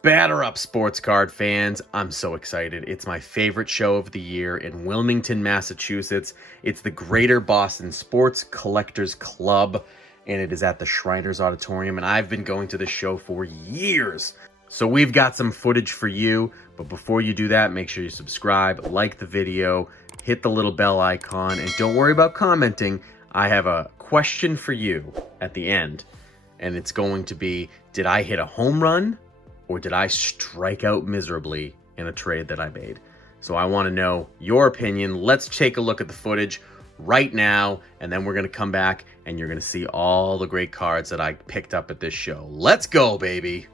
Batter up, sports card fans. I'm so excited. It's my favorite show of the year in Wilmington, Massachusetts. It's the Greater Boston Sports Collectors Club, and it is at the Shriners Auditorium, and I've been going to this show for years. So we've got some footage for you, but before you do that, make sure you subscribe, like the video, hit the little bell icon, and don't worry about commenting. I have a question for you at the end, and it's going to be, did I hit a home run? Or did I strike out miserably in a trade that I made? So I want to know your opinion. Let's take a look at the footage right now, and then we're going to come back and you're going to see all the great cards that I picked up at this show. Let's go, baby.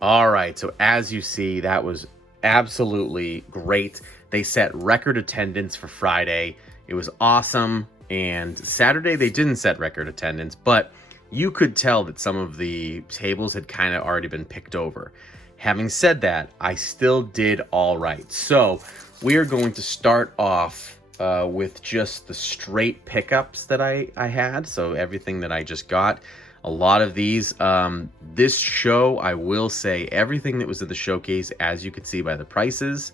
All right, so as you see, that was absolutely great. They set record attendance for Friday. It was awesome. And Saturday, they didn't set record attendance, but you could tell that some of the tables had kind of already been picked over. Having said that, I still did all right. So we are going to start off with just the straight pickups that I had. So everything that I just got. A lot of these, this show, I will say, everything that was in the showcase, as you could see by the prices,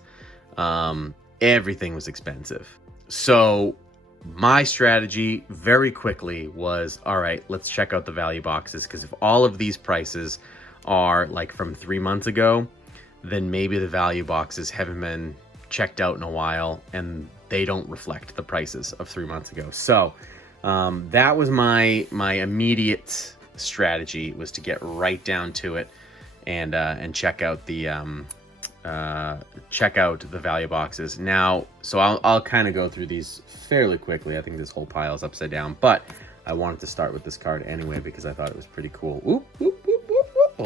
everything was expensive. So my strategy very quickly was, all right, let's check out the value boxes, because if all of these prices are like from 3 months ago, then maybe the value boxes haven't been checked out in a while and they don't reflect the prices of 3 months ago. So that was my immediate strategy, was to get right down to it and check out the value boxes. Now, so I'll kind of go through these fairly quickly. I think this whole pile is upside down, but I wanted to start with this card anyway because I thought it was pretty cool. Oop, oop, oop, oop, oop.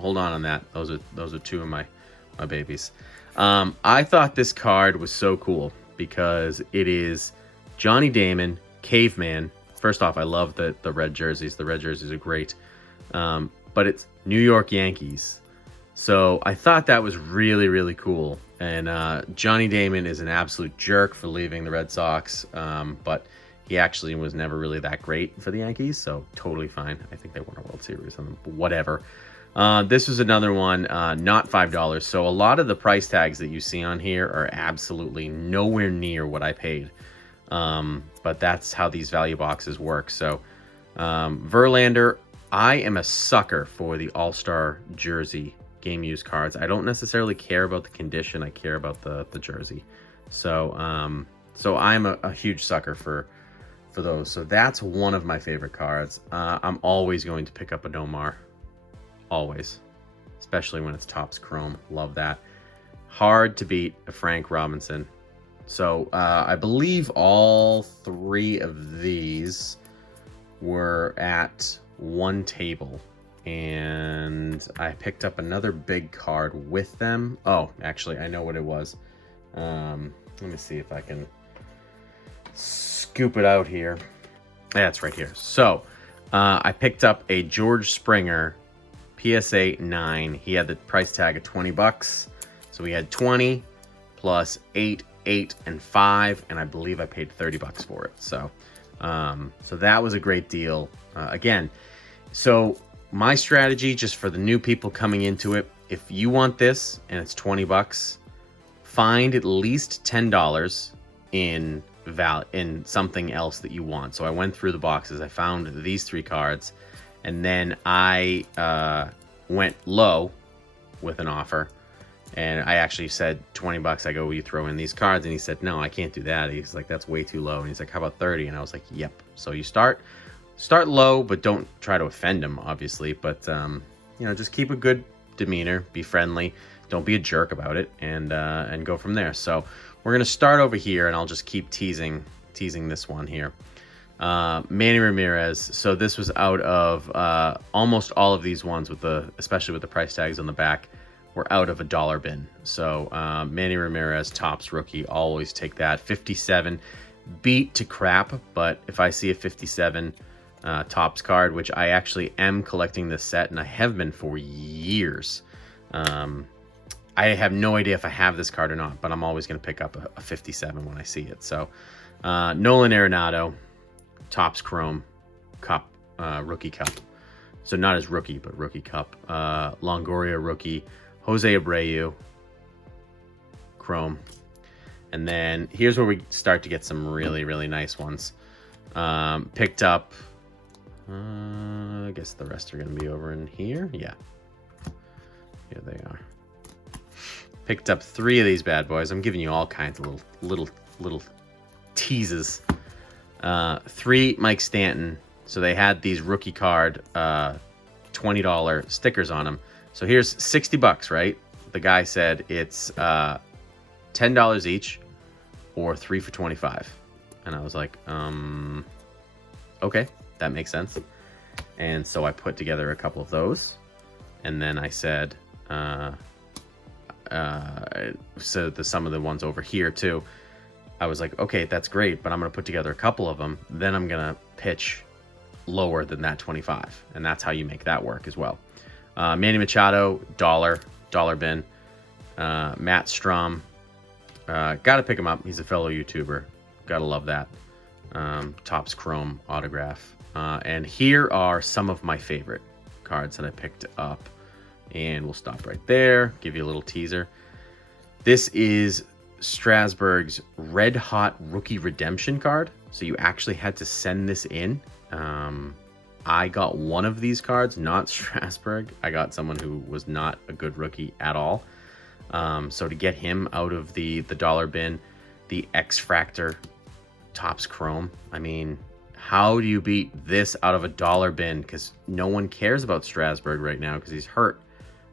Hold on that. Those are two of my babies. I thought this card was so cool because it is Johnny Damon, Caveman. First off, I love the red jerseys. The red jerseys are great. But it's New York Yankees. So I thought that was really, really cool. And Johnny Damon is an absolute jerk for leaving the Red Sox, but he actually was never really that great for the Yankees, so totally fine. I think they won a World Series on them, but whatever. This was another one, not $5. So a lot of the price tags that you see on here are absolutely nowhere near what I paid. But that's how these value boxes work. So Verlander, I am a sucker for the All-Star jersey game used cards. I don't necessarily care about the condition. I care about the jersey. So so I'm a huge sucker for those. So that's one of my favorite cards. I'm always going to pick up a Nomar. Always. Especially when it's Topps Chrome. Love that. Hard to beat a Frank Robinson. So I believe all three of these were at one table. And I picked up another big card with them. Oh, actually, I know what it was. Let me see if I can scoop it out here. Yeah, it's right here. So I picked up a George Springer PSA 9. He had the price tag of $20. So we had 20 plus 8, 8, and 5, and I believe I paid $30 for it. So so that was a great deal. Again, so my strategy, just for the new people coming into it, if you want this and it's $20, find at least $10 in something else that you want. So I went through the boxes, I found these three cards, and then I went low with an offer, and I actually said $20. I go, will you throw in these cards? And he said, no, I can't do that. He's like, that's way too low. And he's like, how about 30? And I was like, yep. So you start low, but don't try to offend him, obviously. But you know, just keep a good demeanor, be friendly, don't be a jerk about it, and go from there. So we're gonna start over here, and I'll just keep teasing this one here. Manny Ramirez. So this was out of almost all of these ones, especially with the price tags on the back, were out of $1 bin. So Manny Ramirez, Topps rookie, always take that. 57, beat to crap, but if I see a 57 Topps card, which I actually am collecting this set, and I have been for years. I have no idea if I have this card or not, but I'm always going to pick up a 57 when I see it. So Nolan Arenado, Topps Chrome Cup, Rookie Cup. So not as rookie, but Rookie Cup. Longoria rookie, Jose Abreu, Chrome. And then here's where we start to get some really, really nice ones. Picked up, I guess the rest are going to be over in here. Yeah. Here they are. Picked up 3 of these bad boys. I'm giving you all kinds of little teases. 3 Mike Stanton. So they had these rookie card $20 stickers on them. So here's $60, right? The guy said it's $10 each or 3 for $25. And I was like, okay, that makes sense. And so I put together a couple of those. And then I said, so some of the ones over here too, I was like, okay, that's great, but I'm going to put together a couple of them. Then I'm going to pitch lower than that 25. And that's how you make that work as well. Manny Machado, $1 bin. Matt Strom, got to pick him up. He's a fellow YouTuber. Got to love that. Topps Chrome autograph. And here are some of my favorite cards that I picked up. And we'll stop right there, give you a little teaser. This is Strasburg's Red Hot Rookie Redemption card. So you actually had to send this in. I got one of these cards, not Strasburg. I got someone who was not a good rookie at all. So to get him out of the $1 bin, the X-Fractor Topps Chrome, I mean, how do you beat this out of a $1 bin? Because no one cares about Strasburg right now because he's hurt.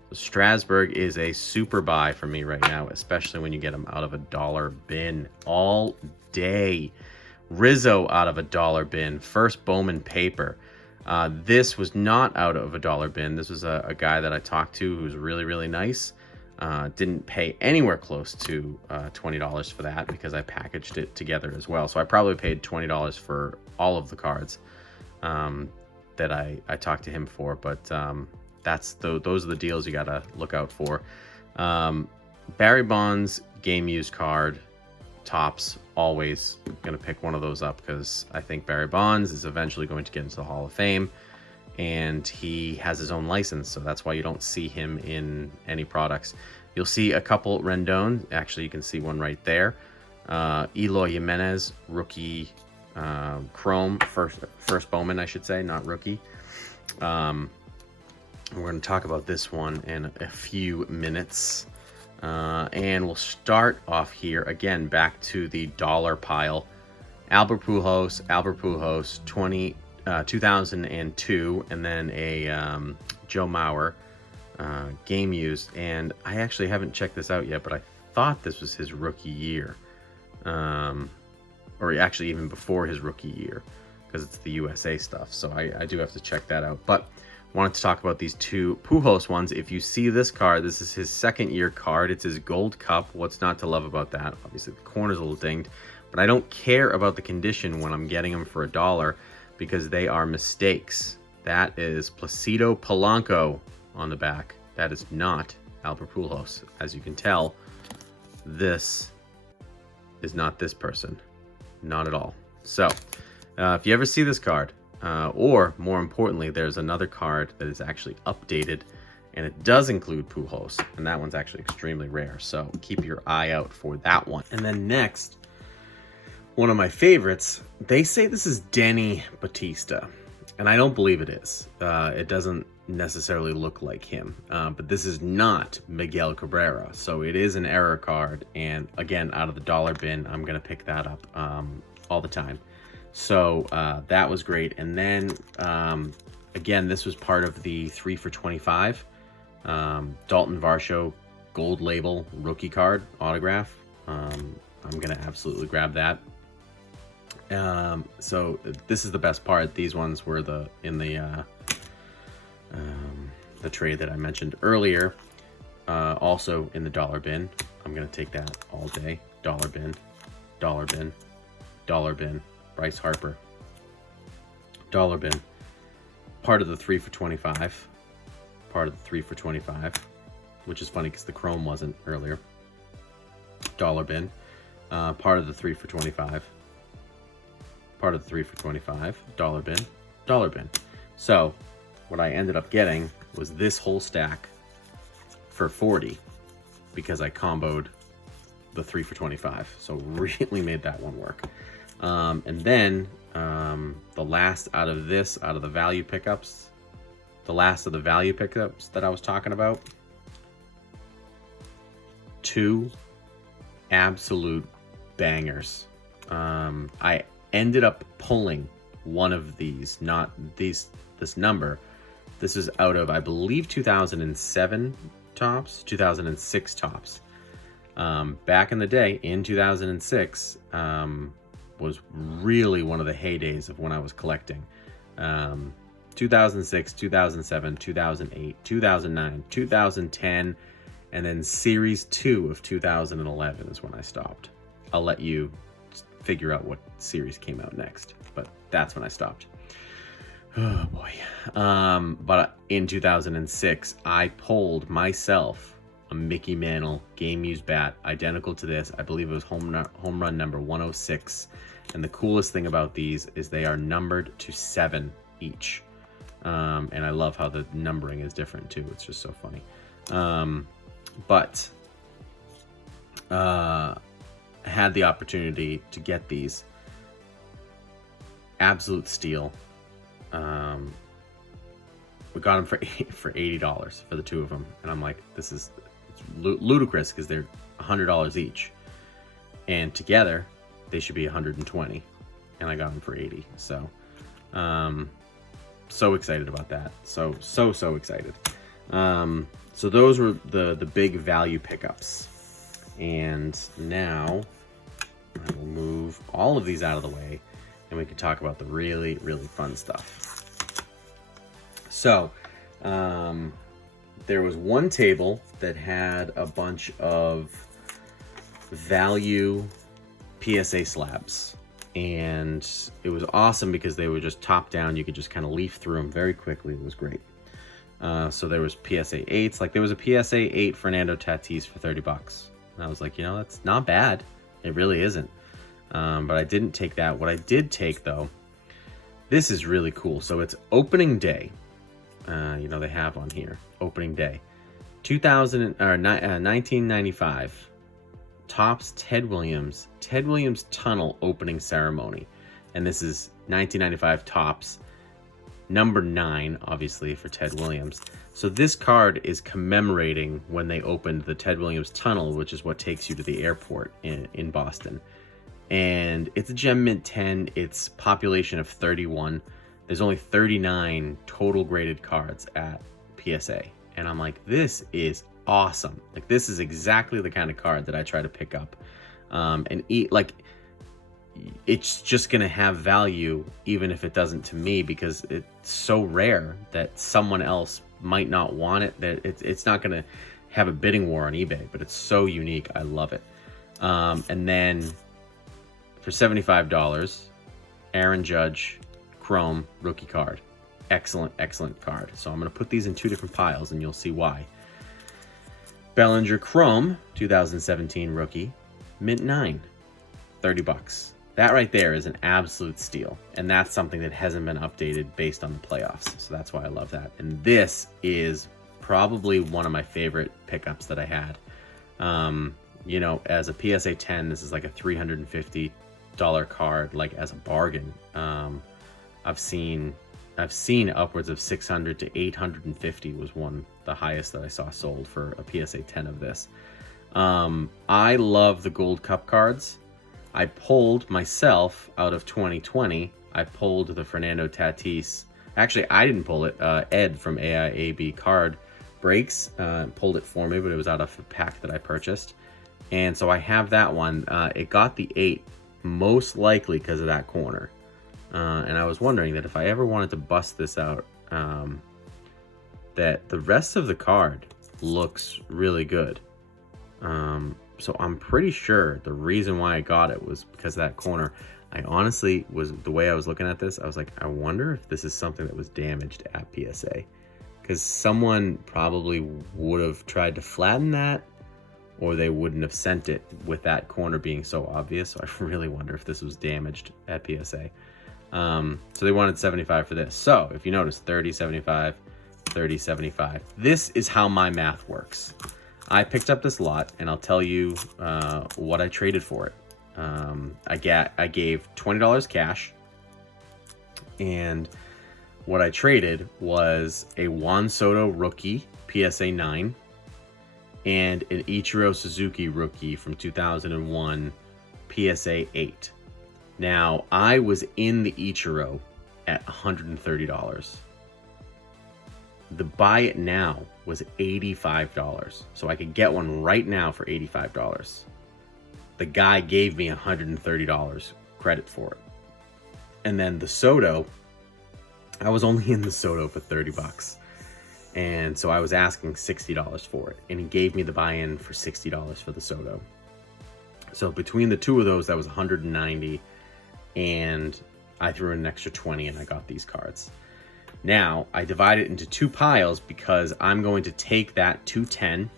So Strasburg is a super buy for me right now, especially when you get him out of a $1 bin all day. Rizzo out of a $1 bin. First Bowman paper. This was not out of a $1 bin. This was a guy that I talked to who's really, really nice. Didn't pay anywhere close to $20 for that because I packaged it together as well. So I probably paid $20 for all of the cards that I talked to him for. But those are the deals you got to look out for. Barry Bonds game used card, Topps, always going to pick one of those up because I think Barry Bonds is eventually going to get into the Hall of Fame, and he has his own license, so that's why you don't see him in any products. You'll see a couple Rendon. Actually, you can see one right there. Eloy Jimenez, rookie, Chrome, first Bowman, I should say, not rookie. We're going to talk about this one in a few minutes. And we'll start off here again, back to the dollar pile. Albert Pujols, 2002, and then a Joe Mauer game used. And I actually haven't checked this out yet, but I thought this was his rookie year, or actually even before his rookie year, because it's the USA stuff. So I do have to check that out. But wanted to talk about these two Pujols ones. If you see this card, this is his second year card. It's his Gold Cup. What's not to love about that? Obviously, the corner's a little dinged, but I don't care about the condition when I'm getting them for $1 because they are mistakes. That is Placido Polanco on the back. That is not Albert Pujols. As you can tell, this is not this person. Not at all. So, if you ever see this card, or more importantly, there's another card that is actually updated, and it does include Pujols, and that one's actually extremely rare, so keep your eye out for that one. And then next, one of my favorites, they say this is Denny Batista, and I don't believe it is. It doesn't necessarily look like him, but this is not Miguel Cabrera, so it is an error card, and again, out of the dollar bin, I'm going to pick that up all the time. So that was great. And then again, this was part of the 3 for 25 Dalton Varsho gold label rookie card autograph. I'm gonna absolutely grab that. So this is the best part. These ones were in the trade that I mentioned earlier, also in the dollar bin. I'm gonna take that all day. Dollar bin, dollar bin, dollar bin. Bryce Harper, dollar bin, part of the 3 for 25, part of the 3 for 25, which is funny because the Chrome wasn't earlier. Dollar bin, part of the 3 for 25, part of the 3 for 25, dollar bin, dollar bin. So what I ended up getting was this whole stack for 40 because I comboed the 3 for 25. So really made that one work. And then the last out of the value pickups, that I was talking about, 2 absolute bangers. I ended up pulling one of these, not this number. This is out of, I believe, 2007 Topps, 2006 Topps. Back in the day, in 2006, was really one of the heydays of when I was collecting. 2006, 2007, 2008, 2009, 2010, and then Series 2 of 2011 is when I stopped. I'll let you figure out what series came out next, but that's when I stopped. Oh boy. But in 2006, I pulled myself a Mickey Mantle game used bat, identical to this. I believe it was home run number 106. And the coolest thing about these is they are numbered to 7 each. And I love how the numbering is different too. It's just so funny. But had the opportunity to get these. Absolute steal. We got them for $80 for the 2 of them. And I'm like, it's ludicrous because they're $100 each. And together, they should be $120, and I got them for $80. So, so excited about that. So excited. So those were the big value pickups, and now I will move all of these out of the way, and we can talk about the really, really fun stuff. So, there was one table that had a bunch of value PSA slabs, and it was awesome because they were just top down. You could just kind of leaf through them very quickly. It was great. So there was PSA 8s. Like there was a PSA 8 Fernando Tatis for $30. And I was like, you know, that's not bad. It really isn't. But I didn't take that. What I did take though, this is really cool. So it's opening day. You know, they have on here opening day, 1995. Topps Ted Williams Tunnel opening ceremony, and this is 1995 Topps number 9, obviously for Ted Williams. So this card is commemorating when they opened the Ted Williams Tunnel, which is what takes you to the airport in Boston. And it's a gem mint 10. It's population of 31. There's only 39 total graded cards at PSA, and I'm like, this is awesome. Like this is exactly the kind of card that I try to pick up, and like it's just gonna have value even if it doesn't to me, because it's so rare that someone else might not want it, that it's not gonna have a bidding war on eBay, but it's so unique. I love it. And then for $75, Aaron Judge Chrome rookie card. Excellent card. So I'm gonna put these in 2 different piles and you'll see why. Bellinger Chrome 2017 rookie, mint 9, $30. That right there is an absolute steal, and that's something that hasn't been updated based on the playoffs, so that's why I love that. And this is probably one of my favorite pickups that I had. You know, as a PSA 10, this is like a $350 card, like as a bargain. I've seen upwards of 600 to 850 was the highest that I saw sold for a PSA 10 of this. I love the Gold Cup cards. I pulled myself out of 2020. I pulled the Fernando Tatis. Actually, I didn't pull it. Ed from AIAB Card Breaks pulled it for me, but it was out of a pack that I purchased. And so I have that one. It got the 8, most likely because of that corner. And I was wondering that if I ever wanted to bust this out, that the rest of the card looks really good. So I'm pretty sure the reason why I got it was because of that corner. I honestly the way I was looking at this, I was like, I wonder if this is something that was damaged at PSA. Because someone probably would have tried to flatten that, or they wouldn't have sent it with that corner being so obvious. So I really wonder if this was damaged at PSA. So they wanted 75 for this. So if you notice, 30, 75, 30, 75. This is how my math works. I picked up this lot, and I'll tell you what I traded for it. I gave $20 cash, and what I traded was a Juan Soto rookie PSA 9 and an Ichiro Suzuki rookie from 2001 PSA 8. Now, I was in the Ichiro at $130. The buy it now was $85. So I could get one right now for $85. The guy gave me $130 credit for it. And then the Soto, I was only in the Soto for $30. And so I was asking $60 for it. And he gave me the buy-in for $60 for the Soto. So between the two of those, that was $190. And I threw in an extra 20 and I got these cards. Now I divide it into 2 piles because I'm going to take that 210.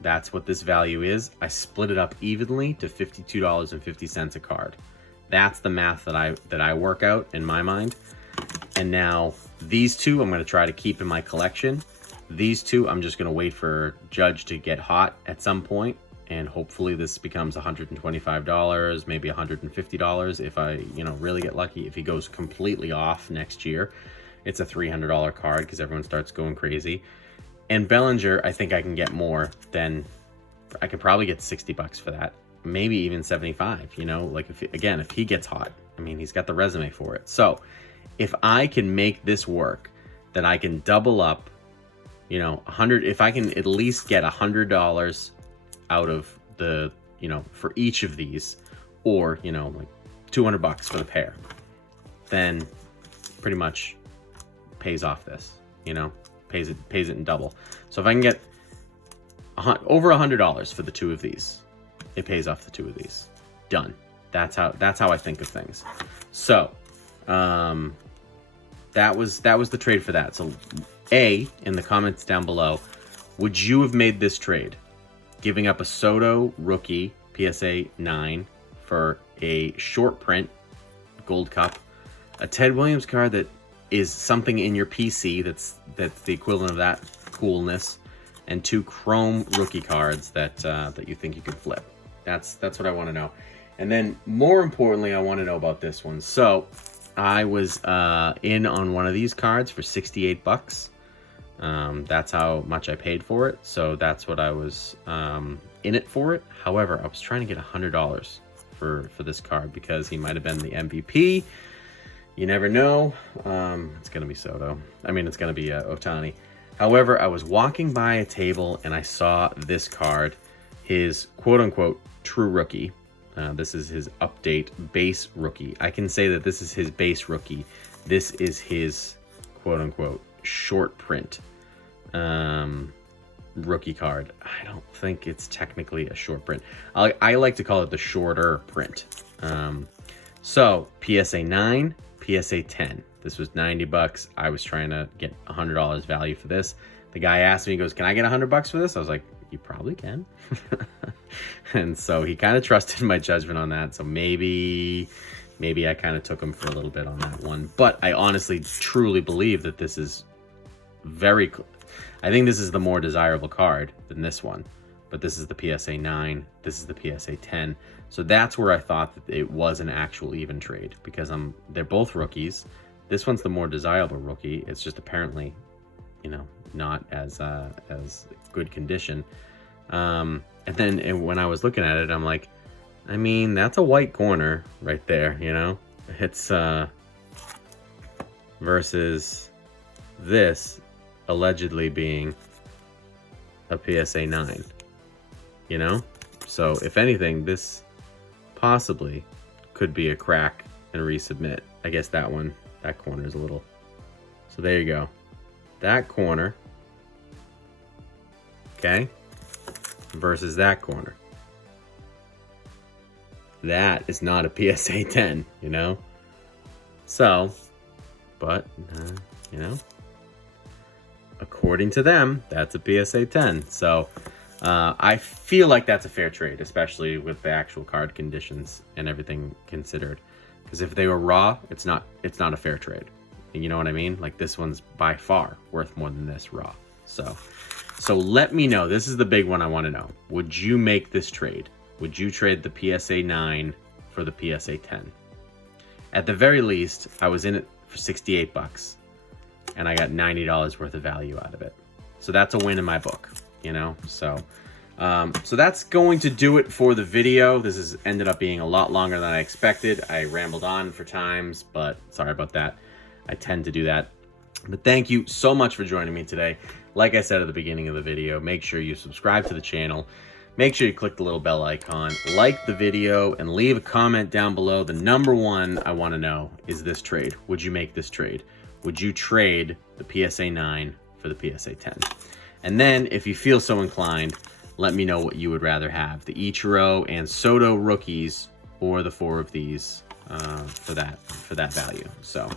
That's what this value is. I split it up evenly to $52.50 a card. That's the math that I work out in my mind. And now these 2 I'm going to try to keep in my collection. These 2 I'm just going to wait for Judge to get hot at some point, and hopefully this becomes $125, maybe $150 if I, really get lucky. If he goes completely off next year, it's a $300 card because everyone starts going crazy. And Bellinger, I think I can get more than, I could probably get $60 for that, maybe even 75. Like if he gets hot, I mean, he's got the resume for it. So if I can make this work, then I can double up, 100. If I can at least get $100 out of the, for each of these, or like $200 for the pair, then pretty much pays off this, pays it in double. So if I can get over $100 for the 2 of these, it pays off the 2 of these. Done. That's how I think of things. So that was the trade for that. So A, in the comments down below, would you have made this trade? Giving up a Soto rookie PSA 9 for a short print Gold Cup, a Ted Williams card that is something in your PC that's the equivalent of that coolness, and 2 chrome rookie cards that that you think you can flip. That's what I want to know. And then more importantly, I want to know about this one. So I was in on one of these cards for 68 bucks. That's how much I paid for it. So that's what I was in it for it. However, I was trying to get $100 for this card because he might have been the MVP. You never know. It's going to be Soto. I mean, it's going to be Ohtani. However, I was walking by a table and I saw this card, his quote-unquote true rookie. This is his update base rookie. I can say that this is his base rookie. This is his quote-unquote short print rookie card. I don't think it's technically a short print. I like to call it the shorter print. So PSA 9, PSA 10. This was 90 bucks. I was trying to get $100 value for this. The guy asked me, he goes, "Can I get 100 bucks for this?" I was like, "You probably can." And so he kind of trusted my judgment on that. So maybe I kind of took him for a little bit on that one. But I honestly, truly believe that this is very cool. I think this is the more desirable card than this one. But this is the PSA 9. This is the PSA 10. So that's where I thought that it was an actual even trade, because they're both rookies. This one's the more desirable rookie. It's just apparently, not as good condition. And then when I was looking at it, I'm like, I mean, that's a white corner right there, It's versus this allegedly being a PSA 9, So if anything, this possibly could be a crack and resubmit. I guess that corner is a little. So there you go. That corner. Okay. Versus that corner. That is not a PSA 10, So, but, according to them, that's a PSA 10. So, I feel like that's a fair trade, especially with the actual card conditions and everything considered. Because if they were raw, it's not a fair trade. You know what I mean? Like, this one's by far worth more than this raw. So let me know. This is the big one I want to know. Would you make this trade? Would you trade the PSA 9 for the PSA 10? At the very least, I was in it for 68 bucks. And I got $90 worth of value out of it. So that's a win in my book, So that's going to do it for the video. This has ended up being a lot longer than I expected. I rambled on for times, but sorry about that. I tend to do that. But thank you so much for joining me today. Like I said at the beginning of the video, make sure you subscribe to the channel. Make sure you click the little bell icon, like the video, and leave a comment down below. The number one I want to know is this trade. Would you make this trade? Would you trade the PSA 9 for the PSA 10? And then, if you feel so inclined, let me know what you would rather have, the Ichiro and Soto rookies, or the 4 of these for that value. So,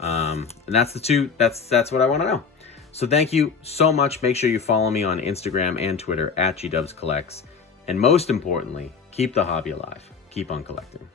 and that's the two. That's what I want to know. So thank you so much. Make sure you follow me on Instagram and Twitter at GDubsCollects, and most importantly, keep the hobby alive. Keep on collecting.